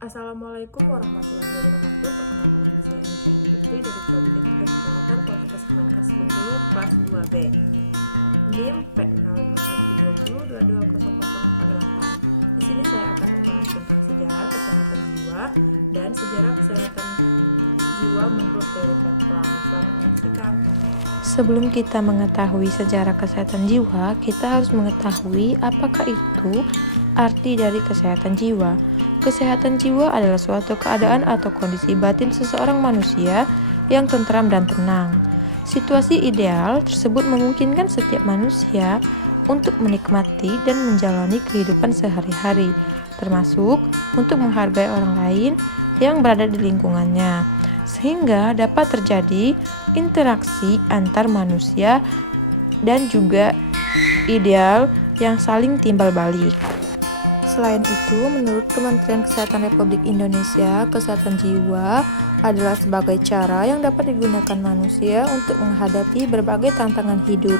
Assalamualaikum warahmatullahi wabarakatuh. Perkenalkan nama saya Anissa Putri dari Prodi Etika Kesehatan Poltekkes Kemenkes Bengkulu kelas 2B. NIM P05120220048. Di sini saya akan membahas tentang sejarah kesehatan jiwa dan sejarah kesehatan jiwa menurut teori Kaplan. Selamat menyaksikan. Sebelum kita mengetahui sejarah kesehatan jiwa, kita harus mengetahui apakah itu arti dari kesehatan jiwa. Kesehatan jiwa adalah suatu keadaan atau kondisi batin seseorang manusia yang tentram dan tenang. Situasi ideal tersebut memungkinkan setiap manusia untuk menikmati dan menjalani kehidupan sehari-hari, termasuk untuk menghargai orang lain yang berada di lingkungannya, sehingga dapat terjadi interaksi antar manusia dan juga ideal yang saling timbal balik. Selain itu, menurut Kementerian Kesehatan Republik Indonesia, kesehatan jiwa adalah sebagai cara yang dapat digunakan manusia untuk menghadapi berbagai tantangan hidup.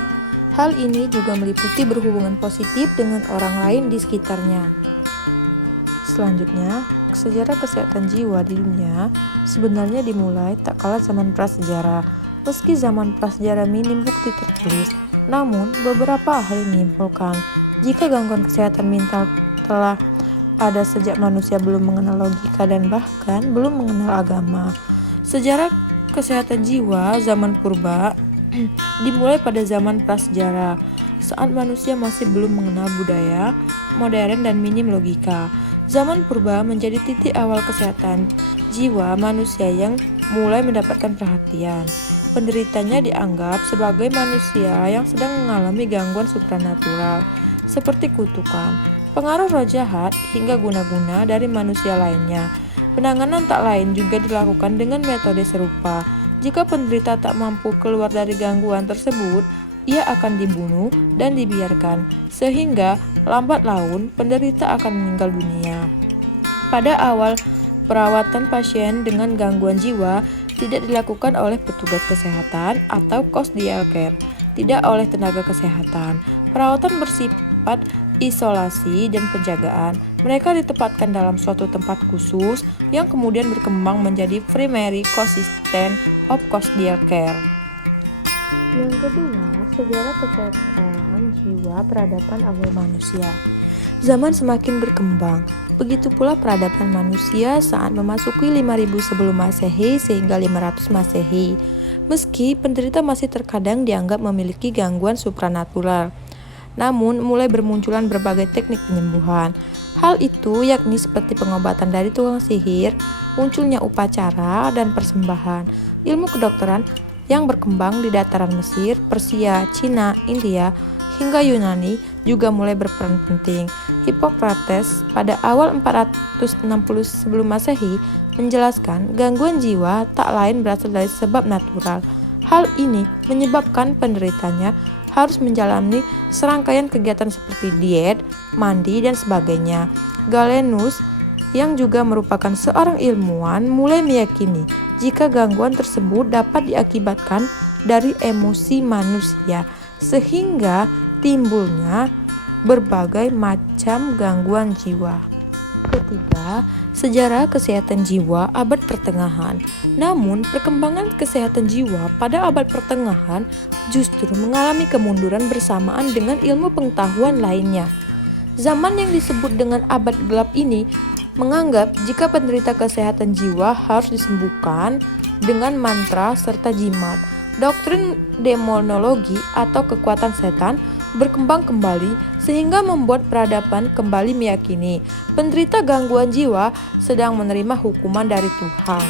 Hal ini juga meliputi berhubungan positif dengan orang lain di sekitarnya. Selanjutnya, sejarah kesehatan jiwa di dunia sebenarnya dimulai tak kalah zaman prasejarah. Meski zaman prasejarah minim bukti tertulis, namun beberapa ahli menyimpulkan jika gangguan kesehatan mental telah ada sejak manusia belum mengenal logika dan bahkan belum mengenal agama. Sejarah kesehatan jiwa zaman purba dimulai pada zaman prasejarah, saat manusia masih belum mengenal budaya modern dan minim logika. Zaman purba menjadi titik awal kesehatan jiwa manusia yang mulai mendapatkan perhatian. Penderitanya dianggap sebagai manusia yang sedang mengalami gangguan supranatural, seperti kutukan, pengaruh roh jahat, hingga guna-guna dari manusia lainnya. Penanganan tak lain juga dilakukan dengan metode serupa. Jika penderita tak mampu keluar dari gangguan tersebut, ia akan dibunuh dan dibiarkan, sehingga lambat laun penderita akan meninggal dunia. Pada awal, perawatan pasien dengan gangguan jiwa tidak dilakukan oleh petugas kesehatan atau custodial care, tidak oleh tenaga kesehatan. Perawatan bersifat isolasi dan penjagaan. Mereka ditempatkan dalam suatu tempat khusus yang kemudian berkembang menjadi primary consistent of custodial care. Yang kedua, sejarah kesehatan jiwa peradaban awal manusia. Zaman semakin berkembang, begitu pula peradaban manusia saat memasuki 5000 sebelum Masehi sehingga 500 Masehi. Meski penderita masih terkadang dianggap memiliki gangguan supranatural, namun mulai bermunculan berbagai teknik penyembuhan. Hal itu yakni seperti pengobatan dari tukang sihir, munculnya upacara dan persembahan. Ilmu kedokteran yang berkembang di dataran Mesir, Persia, Cina, India, hingga Yunani juga mulai berperan penting. Hippocrates pada awal 460 sebelum Masehi menjelaskan gangguan jiwa tak lain berasal dari sebab natural. Hal ini menyebabkan penderitanya harus menjalani serangkaian kegiatan seperti diet, mandi, dan sebagainya. Galenus, yang juga merupakan seorang ilmuwan, mulai meyakini jika gangguan tersebut dapat diakibatkan dari emosi manusia, sehingga timbulnya berbagai macam gangguan jiwa. Ketiga, sejarah kesehatan jiwa abad pertengahan. Namun, perkembangan kesehatan jiwa pada abad pertengahan justru mengalami kemunduran bersamaan dengan ilmu pengetahuan lainnya. Zaman yang disebut dengan abad gelap ini menganggap jika penderita kesehatan jiwa harus disembuhkan dengan mantra serta jimat. Doktrin demonologi atau kekuatan setan berkembang kembali sehingga membuat peradaban kembali meyakini penderita gangguan jiwa sedang menerima hukuman dari Tuhan.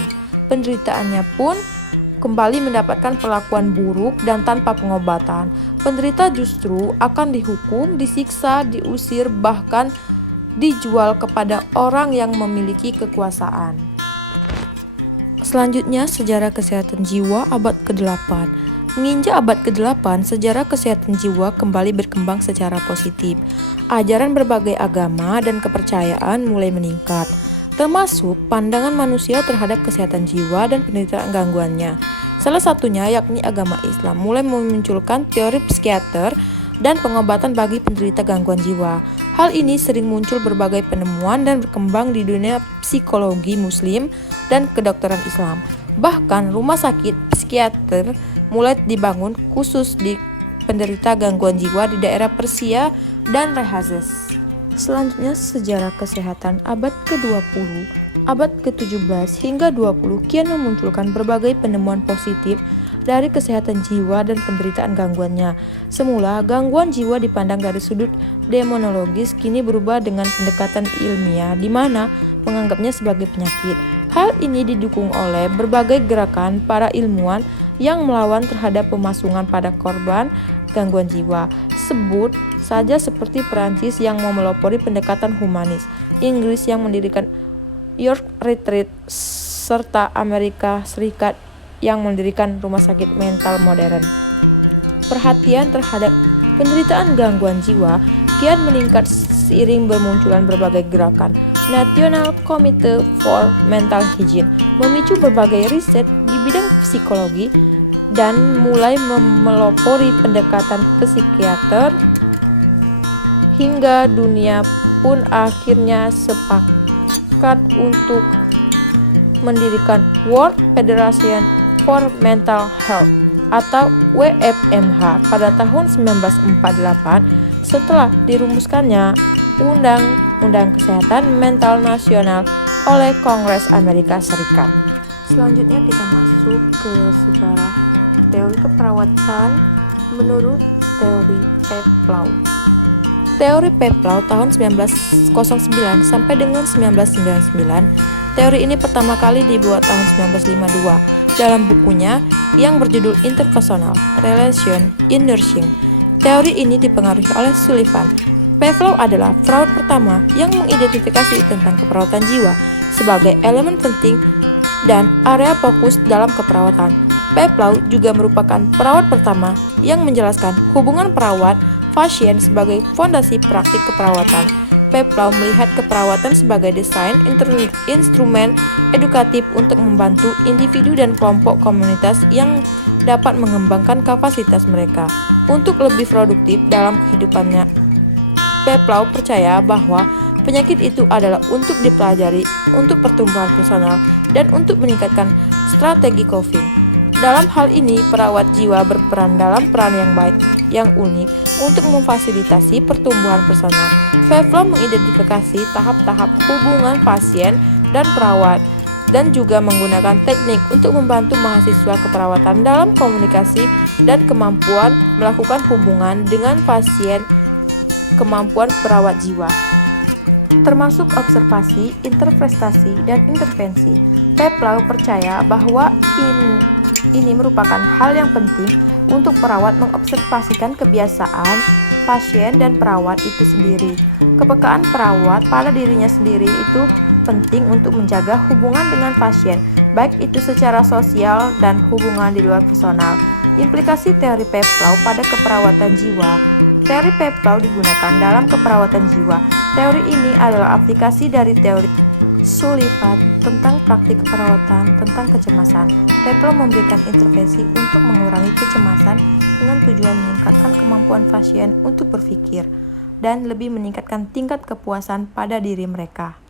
Penderitaannya pun kembali mendapatkan perlakuan buruk dan tanpa pengobatan. Penderita justru akan dihukum, disiksa, diusir, bahkan dijual kepada orang yang memiliki kekuasaan. Selanjutnya, sejarah kesehatan jiwa abad ke-8. Menginjak abad ke-8, sejarah kesehatan jiwa kembali berkembang secara positif. Ajaran berbagai agama dan kepercayaan mulai meningkat, termasuk pandangan manusia terhadap kesehatan jiwa dan penderitaan gangguannya. Salah satunya yakni agama Islam mulai memunculkan teori psikiater dan pengobatan bagi penderita gangguan jiwa. Hal ini sering muncul berbagai penemuan dan berkembang di dunia psikologi Muslim dan kedokteran Islam. Bahkan rumah sakit psikiater mulai dibangun khusus di penderita gangguan jiwa di daerah Persia dan Rehazes. Selanjutnya, sejarah kesehatan abad ke-20, abad ke-17 hingga 20 kian memunculkan berbagai penemuan positif dari kesehatan jiwa dan penderitaan gangguannya. Semula, gangguan jiwa dipandang dari sudut demonologis, kini berubah dengan pendekatan ilmiah di mana menganggapnya sebagai penyakit. Hal ini didukung oleh berbagai gerakan para ilmuwan yang melawan terhadap pemasungan pada korban gangguan jiwa. Sebut saja seperti Perancis yang mau melopori pendekatan humanis, Inggris yang mendirikan York Retreat, serta Amerika Serikat yang mendirikan rumah sakit mental modern. Perhatian terhadap penderitaan gangguan jiwa kian meningkat seiring bermunculan berbagai gerakan. National Committee for Mental Hygiene memicu berbagai riset di bidang psikologi dan mulai melopori pendekatan psikiater, hingga dunia pun akhirnya sepakat untuk mendirikan World Federation for Mental Health atau WFMH pada tahun 1948 setelah dirumuskannya Undang-Undang Kesehatan Mental Nasional oleh Kongres Amerika Serikat. Selanjutnya kita masuk ke sejarah teori keperawatan menurut teori Peplau. Teori Peplau tahun 1909 sampai dengan 1999. Teori ini pertama kali dibuat tahun 1952 dalam bukunya yang berjudul Interpersonal Relation in Nursing. Teori ini dipengaruhi oleh Sullivan. Peplau adalah perawat pertama yang mengidentifikasi tentang keperawatan jiwa sebagai elemen penting dan area fokus dalam keperawatan. Peplau juga merupakan perawat pertama yang menjelaskan hubungan perawat-pasien sebagai fondasi praktik keperawatan. Peplau melihat keperawatan sebagai desain instrumen edukatif untuk membantu individu dan kelompok komunitas yang dapat mengembangkan kapasitas mereka untuk lebih produktif dalam kehidupannya. Peplau percaya bahwa penyakit itu adalah untuk dipelajari untuk pertumbuhan personal dan untuk meningkatkan strategi coping. Dalam hal ini, perawat jiwa berperan dalam peran yang baik, yang unik untuk memfasilitasi pertumbuhan personal. Peplau mengidentifikasi tahap-tahap hubungan pasien dan perawat dan juga menggunakan teknik untuk membantu mahasiswa keperawatan dalam komunikasi dan kemampuan melakukan hubungan dengan pasien. Kemampuan perawat jiwa termasuk observasi, interpretasi, dan intervensi. Peplau percaya bahwa ini merupakan hal yang penting untuk perawat mengobservasikan kebiasaan pasien dan perawat itu sendiri. Kepekaan perawat pada dirinya sendiri itu penting untuk menjaga hubungan dengan pasien, baik itu secara sosial dan hubungan di luar personal. Implikasi teori Peplau pada keperawatan jiwa. Teori Peplau digunakan dalam keperawatan jiwa. Teori ini adalah aplikasi dari teori Sullivan tentang praktik keperawatan tentang kecemasan. Peplau memberikan intervensi untuk mengurangi kecemasan dengan tujuan meningkatkan kemampuan pasien untuk berpikir dan lebih meningkatkan tingkat kepuasan pada diri mereka.